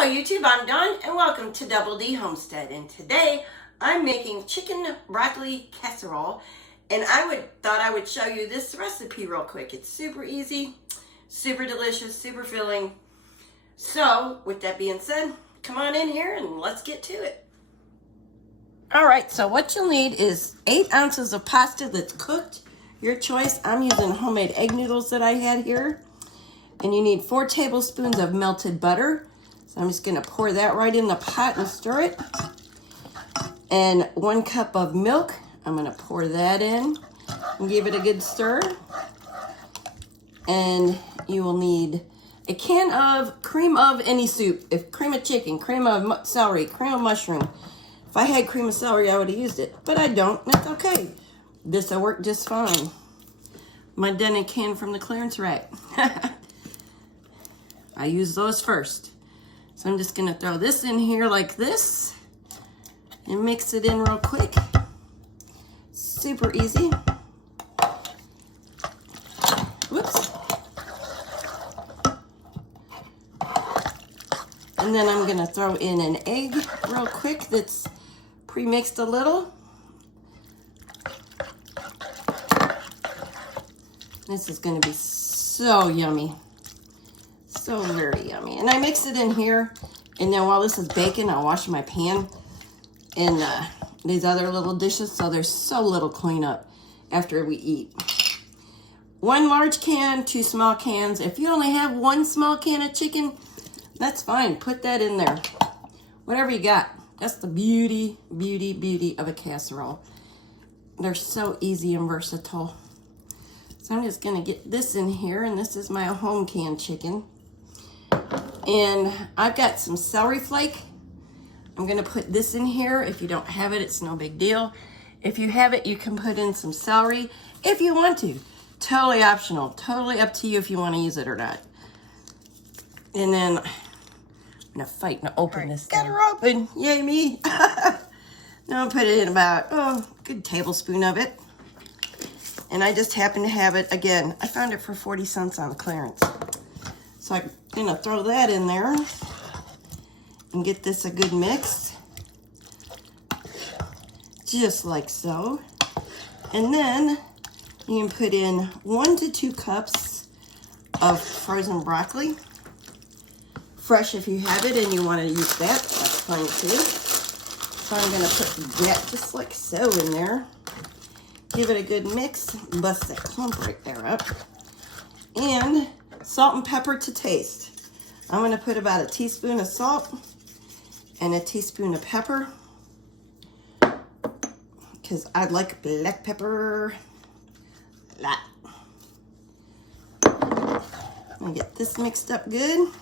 Hello YouTube, I'm Dawn and welcome to Double D Homestead, and today I'm making chicken broccoli casserole, and thought I would show you this recipe real quick. It's super easy, super delicious, super filling. So with that being said, come on in here and let's get to it. Alright, so what you'll need is 8 ounces of pasta that's cooked, your choice. I'm using homemade egg noodles that I had here. And you need 4 tablespoons of melted butter. So I'm just going to pour that right in the pot and stir it. And 1 cup of milk. I'm going to pour that in and give it a good stir. And you will need a can of cream of any soup. If cream of chicken, cream of celery, cream of mushroom. If I had cream of celery, I would have used it. But I don't, and it's okay. This will work just fine. My Denny can from the clearance rack. I use those first. So I'm just gonna throw this in here like this and mix it in real quick. Super easy. Whoops. And then I'm gonna throw in an egg real quick that's pre-mixed a little. This is gonna be so yummy. So very yummy. And I mix it in here, and then while this is baking, I'll wash my pan and these other little dishes, so there's so little cleanup after we eat. 1 large can, 2 small cans. If you only have 1 small can of chicken, that's fine. Put that in there. Whatever you got. That's the beauty of a casserole. They're so easy and versatile. So I'm just gonna get this in here, and this is my home canned chicken. And I've got some celery flake. I'm gonna put this in here. If you don't have it, it's no big deal. If you have it, you can put in some celery if you want to. Totally optional, totally up to you if you wanna use it or not. And then I'm gonna fight and open this thing. Get her open, yay me. Now I'll put it in about, a good tablespoon of it. And I just happen to have it, again, I found it for 40 cents on the clearance. So I'm gonna throw that in there and get this a good mix. Just like so. And then you can put in 1 to 2 cups of frozen broccoli. Fresh if you have it and you wanna use that, that's fine too. So I'm gonna put that just like so in there. Give it a good mix, bust that clump right there up. And salt and pepper to taste. I'm gonna put about a teaspoon of salt and a teaspoon of pepper, because I like black pepper a lot. I'm gonna get this mixed up good.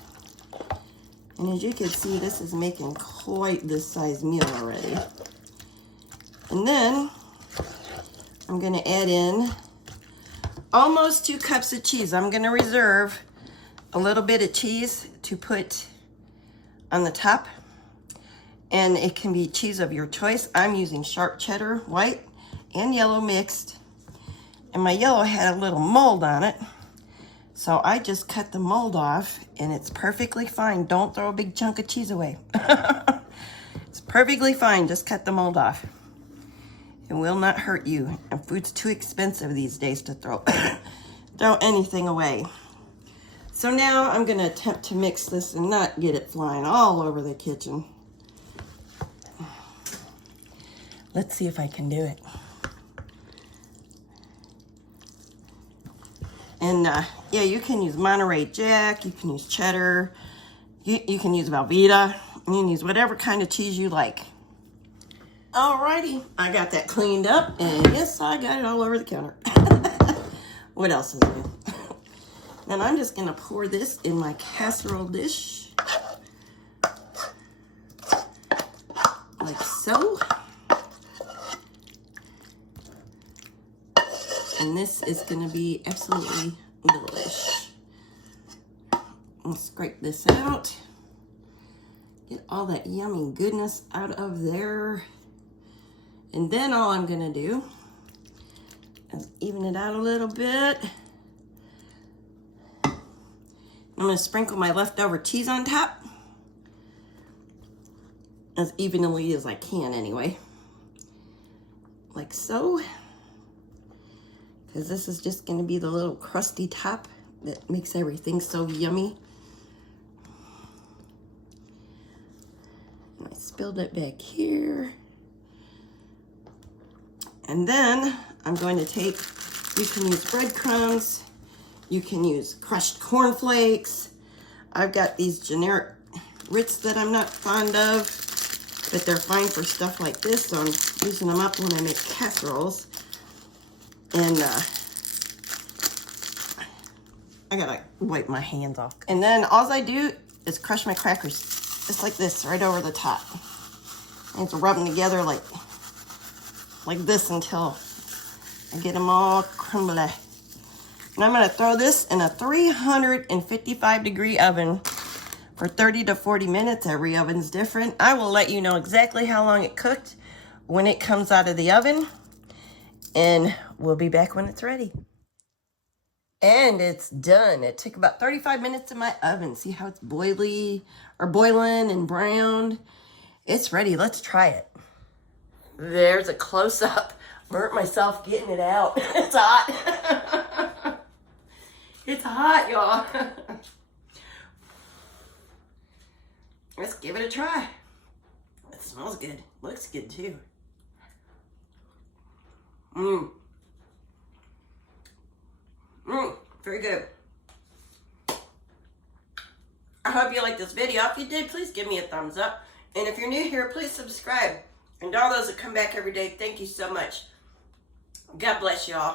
And as you can see, this is making quite this size meal already. And then I'm gonna add in almost 2 cups of cheese. I'm gonna reserve a little bit of cheese to put on the top. And it can be cheese of your choice. I'm using sharp cheddar, white and yellow mixed. And my yellow had a little mold on it. So I just cut the mold off, and it's perfectly fine. Don't throw a big chunk of cheese away. It's perfectly fine, just cut the mold off. It will not hurt you. And food's too expensive these days to throw anything away. So now I'm gonna attempt to mix this and not get it flying all over the kitchen. Let's see if I can do it. And yeah, you can use Monterey Jack, you can use cheddar, you can use Velveeta, you can use whatever kind of cheese you like. Alrighty, I got that cleaned up, and yes, I got it all over the counter. What else is new? And I'm just gonna pour this in my casserole dish. Like so. And this is gonna be absolutely delish. I'll scrape this out. Get all that yummy goodness out of there. And then all I'm gonna do is even it out a little bit. I'm gonna sprinkle my leftover cheese on top. as evenly as I can anyway. Like so. Because this is just going to be the little crusty top that makes everything so yummy. And I spilled it back here. And then I'm going to take, you can use breadcrumbs, you can use crushed cornflakes. I've got these generic Ritz that I'm not fond of, but they're fine for stuff like this, so I'm using them up when I make casseroles. And I gotta wipe my hands off. And then all I do is crush my crackers just like this, right over the top. And it's rub them together like this until I get them all crumbly. And I'm gonna throw this in a 355 degree oven for 30 to 40 minutes. Every oven's different. I will let you know exactly how long it cooked when it comes out of the oven. And we'll be back when it's ready. And it's done. It took about 35 minutes in my oven. See how it's boiling and browned? It's ready. Let's try it. There's a close-up. Burnt myself getting it out. It's hot. It's hot, y'all. Let's give it a try. It smells good. Looks good, too. Very good. I hope you liked this video. If you did, please give me a thumbs up. And if you're new here, please subscribe. And all those that come back every day, thank you so much. God bless y'all.